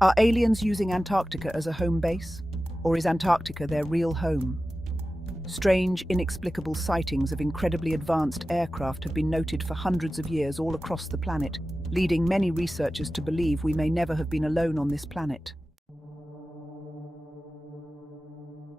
Are aliens using Antarctica as a home base? Or is Antarctica their real home? Strange, inexplicable sightings of incredibly advanced aircraft have been noted for hundreds of years all across the planet, leading many researchers to believe we may never have been alone on this planet.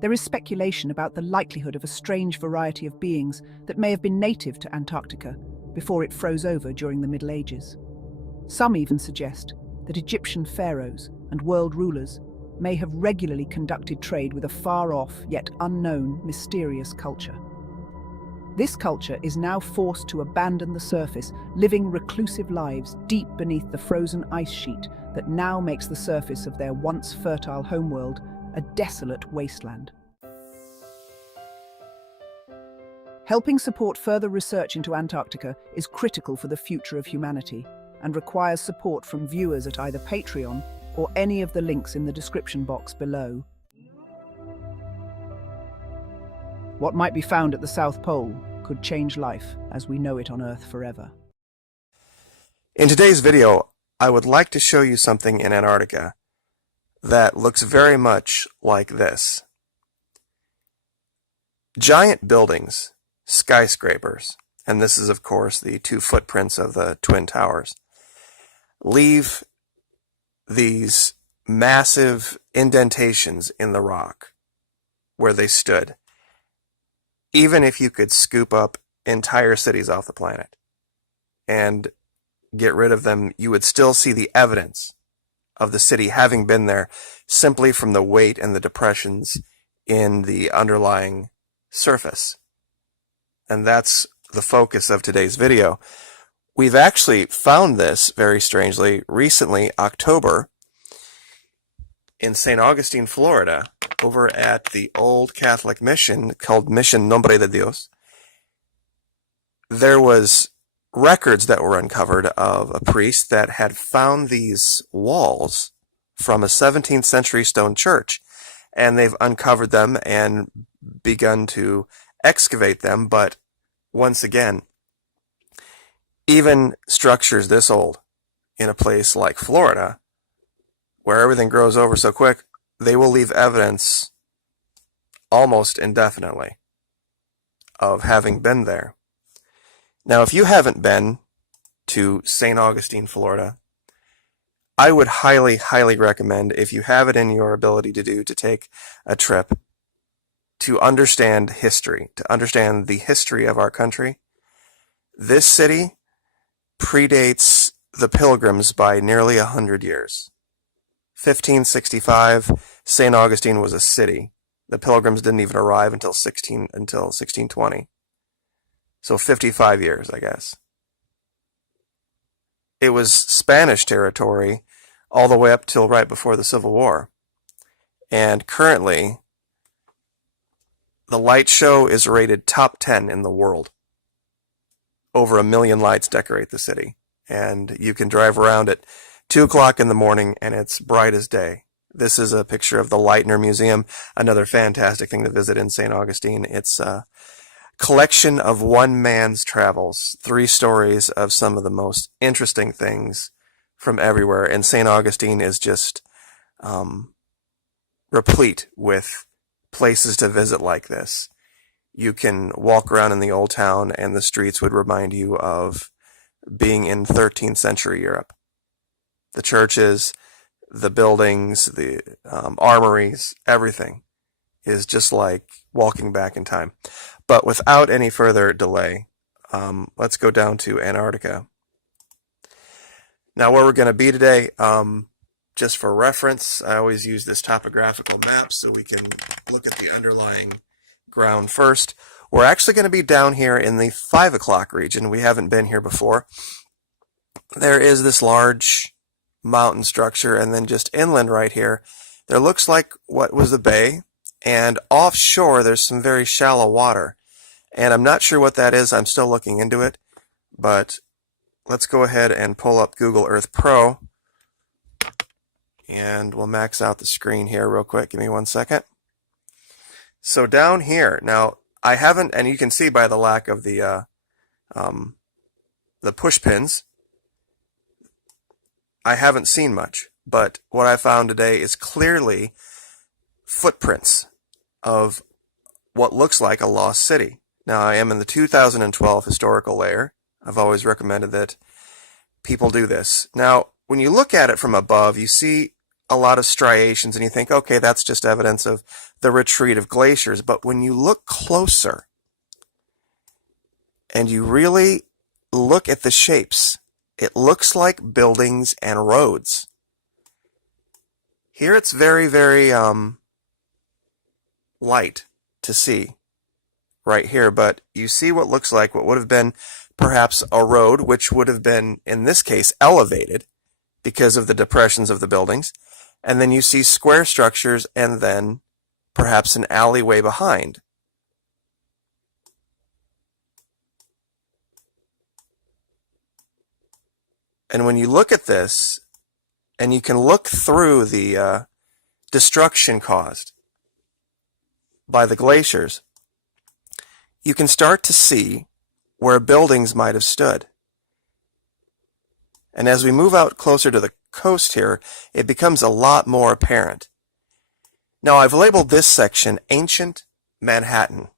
There is speculation about the likelihood of a strange variety of beings that may have been native to Antarctica before it froze over during the Middle Ages. Some even suggest that Egyptian pharaohs and world rulers may have regularly conducted trade with a far-off yet unknown mysterious culture. This culture is now forced to abandon the surface, living reclusive lives deep beneath the frozen ice sheet that now makes the surface of their once fertile homeworld a desolate wasteland. Helping support further research into Antarctica is critical for the future of humanity and requires support from viewers at either Patreon or any of the links in the description box below. What might be found at the South Pole could change life as we know it on Earth forever. In today's video, I would like to show you something in Antarctica that looks very much like this. Giant buildings, skyscrapers, and this is of course the two footprints of the Twin Towers, leave these massive indentations in the rock where they stood. Even if you could scoop up entire cities off the planet and get rid of them, you would still see the evidence of the city having been there simply from the weight and the depressions in the underlying surface. And that's the focus of today's video. We've actually found this, very strangely, recently, October, in St. Augustine, Florida, over at the old Catholic mission called Mission Nombre de Dios. There was records that were uncovered of a priest that had found these walls from a 17th century stone church, and they've uncovered them and begun to excavate them. But once again, even structures this old in a place like Florida, where everything grows over so quick, they will leave evidence almost indefinitely of having been there. Now, if you haven't been to St. Augustine, Florida, I would highly, highly recommend, if you have it in your ability to do, to take a trip to understand history, to understand the history of our country. This city predates the Pilgrims by nearly 100 years. 1565, St. Augustine was a city. The Pilgrims didn't even arrive until 1620. So 55 years, I guess. It was Spanish territory all the way up till right before the Civil War. And currently, the light show is rated top 10 in the world. Over 1 million lights decorate the city. And you can drive around at 2 o'clock in the morning and it's bright as day. This is a picture of the Lightner Museum, another fantastic thing to visit in St. Augustine. It's a collection of one man's travels, 3 stories of some of the most interesting things from everywhere. And St. Augustine is just replete with places to visit like this. You can walk around in the old town and the streets would remind you of being in 13th century Europe. The churches, the buildings, the armories, everything is just like walking back in time. But without any further delay, let's go down to Antarctica. Now, where we're going to be today, just for reference, I always use this topographical map so we can look at the underlying ground first. We're actually going to be down here in the 5 o'clock region. We haven't been here before. There is this large mountain structure, and then just inland right here, there looks like what was a bay, and offshore there's some very shallow water. And I'm not sure what that is. I'm still looking into it. But let's go ahead and pull up Google Earth Pro. And we'll max out the screen here real quick. Give me 1 second. So down here, now I haven't, and you can see by the lack of the push pins, I haven't seen much, but what I found today is clearly footprints of what looks like a lost city. Now, I am in the 2012 historical layer. I've always recommended that people do this. Now, when you look at it from above, you see a lot of striations and you think, okay, that's just evidence of the retreat of glaciers. But when you look closer and you really look at the shapes, it looks like buildings and roads. Here it's very, very light to see right here, but you see what looks like what would have been perhaps a road, which would have been, in this case, elevated because of the depressions of the buildings. And then you see square structures and then perhaps an alleyway behind. And when you look at this, and you can look through the destruction caused by the glaciers, you can start to see where buildings might have stood. And as we move out closer to the coast here, it becomes a lot more apparent. Now, I've labeled this section Ancient Manhattan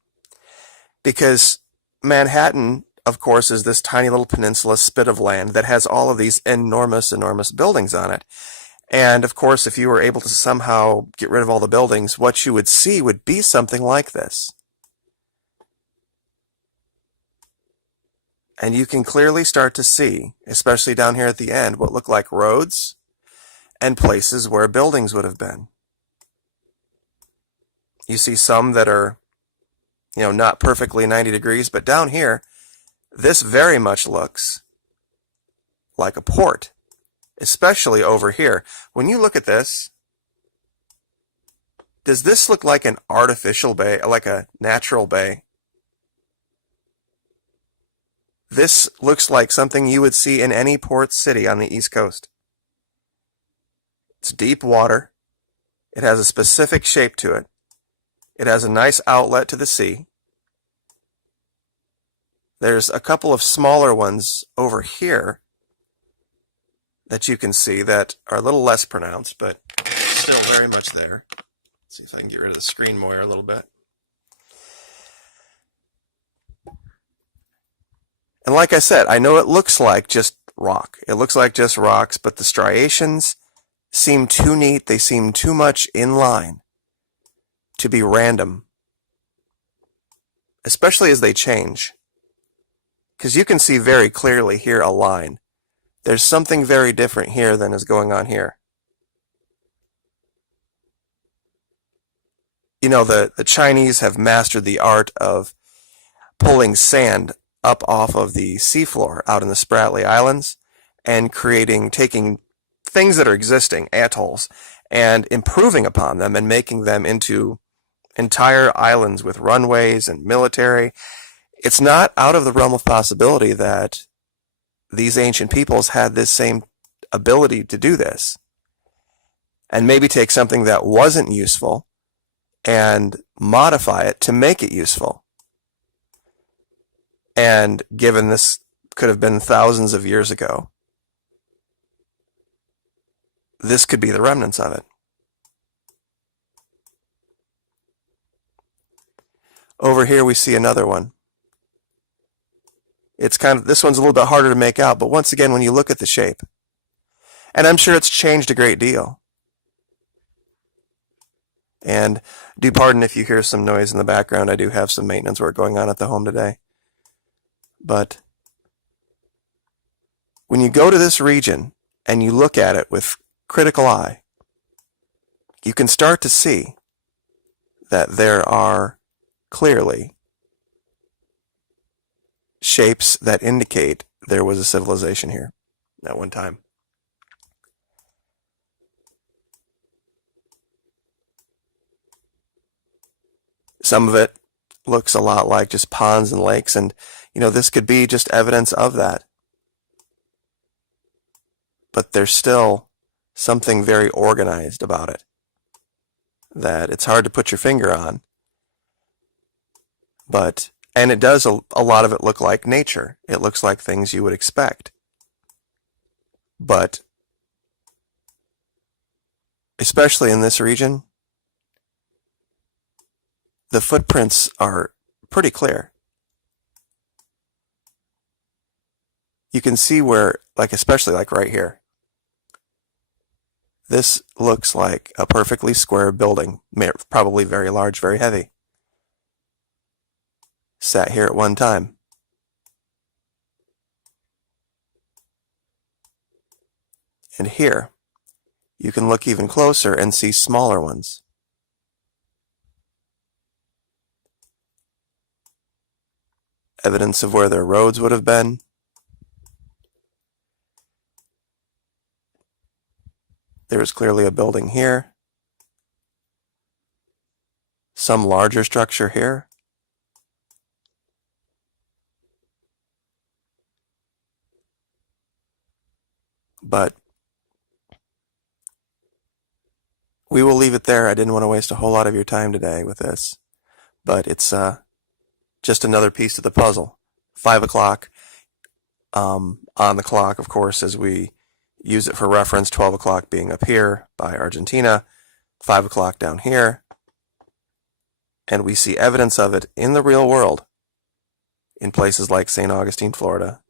because Manhattan, of course, is this tiny little peninsula spit of land that has all of these enormous, enormous buildings on it. And, of course, if you were able to somehow get rid of all the buildings, what you would see would be something like this. And you can clearly start to see, especially down here at the end, what look like roads and places where buildings would have been. You see some that are, not perfectly 90 degrees, but down here, this very much looks like a port, especially over here. When you look at this, does this look like an artificial bay, like a natural bay? This looks like something you would see in any port city on the East Coast. It's deep water. It has a specific shape to it. It has a nice outlet to the sea. There's a couple of smaller ones over here that you can see that are a little less pronounced, but still very much there. Let's see if I can get rid of the screen moire a little bit. And like I said, I know it looks like just rock. It looks like just rocks, but the striations seem too neat. They seem too much in line to be random, especially as they change. Because you can see very clearly here a line. There's something very different here than is going on here. The Chinese have mastered the art of pulling sand up off of the seafloor out in the Spratly Islands and taking things that are existing, atolls, and improving upon them and making them into entire islands with runways and military. It's not out of the realm of possibility that these ancient peoples had this same ability to do this and maybe take something that wasn't useful and modify it to make it useful. And given this could have been thousands of years ago, this could be the remnants of it. Over here we see another one. This one's a little bit harder to make out, but once again, when you look at the shape, and I'm sure it's changed a great deal. And do pardon if you hear some noise in the background. I do have some maintenance work going on at the home today. But when you go to this region and you look at it with critical eye, you can start to see that there are clearly shapes that indicate there was a civilization here at one time. Some of it looks a lot like just ponds and lakes, and this could be just evidence of that. But there's still something very organized about it that it's hard to put your finger on. And it does, a lot of it look like nature. It looks like things you would expect. But especially in this region, the footprints are pretty clear. You can see where, especially right here, this looks like a perfectly square building, probably very large, very heavy. Sat here at one time. And here, you can look even closer and see smaller ones. Evidence of where their roads would have been. There is clearly a building here. Some larger structure here. But we will leave it there. I didn't want to waste a whole lot of your time today with this. But it's just another piece of the puzzle. 5 o'clock on the clock, of course, as we use it for reference, 12 o'clock being up here by Argentina, 5 o'clock down here. And we see evidence of it in the real world in places like St. Augustine, Florida,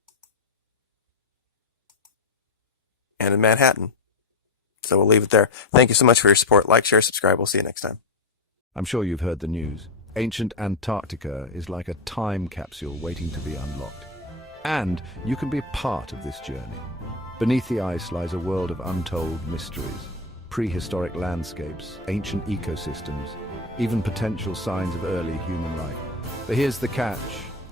and in Manhattan. So we'll leave it there. Thank you so much for your support. Like, share, subscribe. We'll see you next time. I'm sure you've heard the news. Ancient Antarctica is like a time capsule waiting to be unlocked. And you can be part of this journey. Beneath the ice lies a world of untold mysteries. Prehistoric landscapes, ancient ecosystems, even potential signs of early human life. But here's the catch.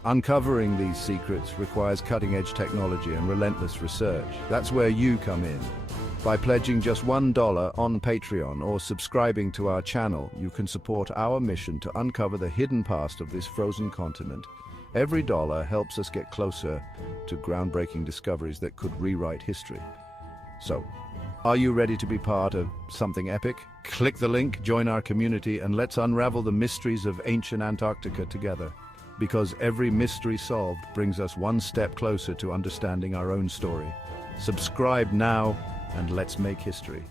Uncovering these secrets requires cutting-edge technology and relentless research. That's where you come in. By pledging just $1 on Patreon or subscribing to our channel, you can support our mission to uncover the hidden past of this frozen continent. Every dollar helps us get closer to groundbreaking discoveries that could rewrite history. So, are you ready to be part of something epic? Click the link, join our community, and let's unravel the mysteries of ancient Antarctica together. Because every mystery solved brings us one step closer to understanding our own story. Subscribe now, and let's make history.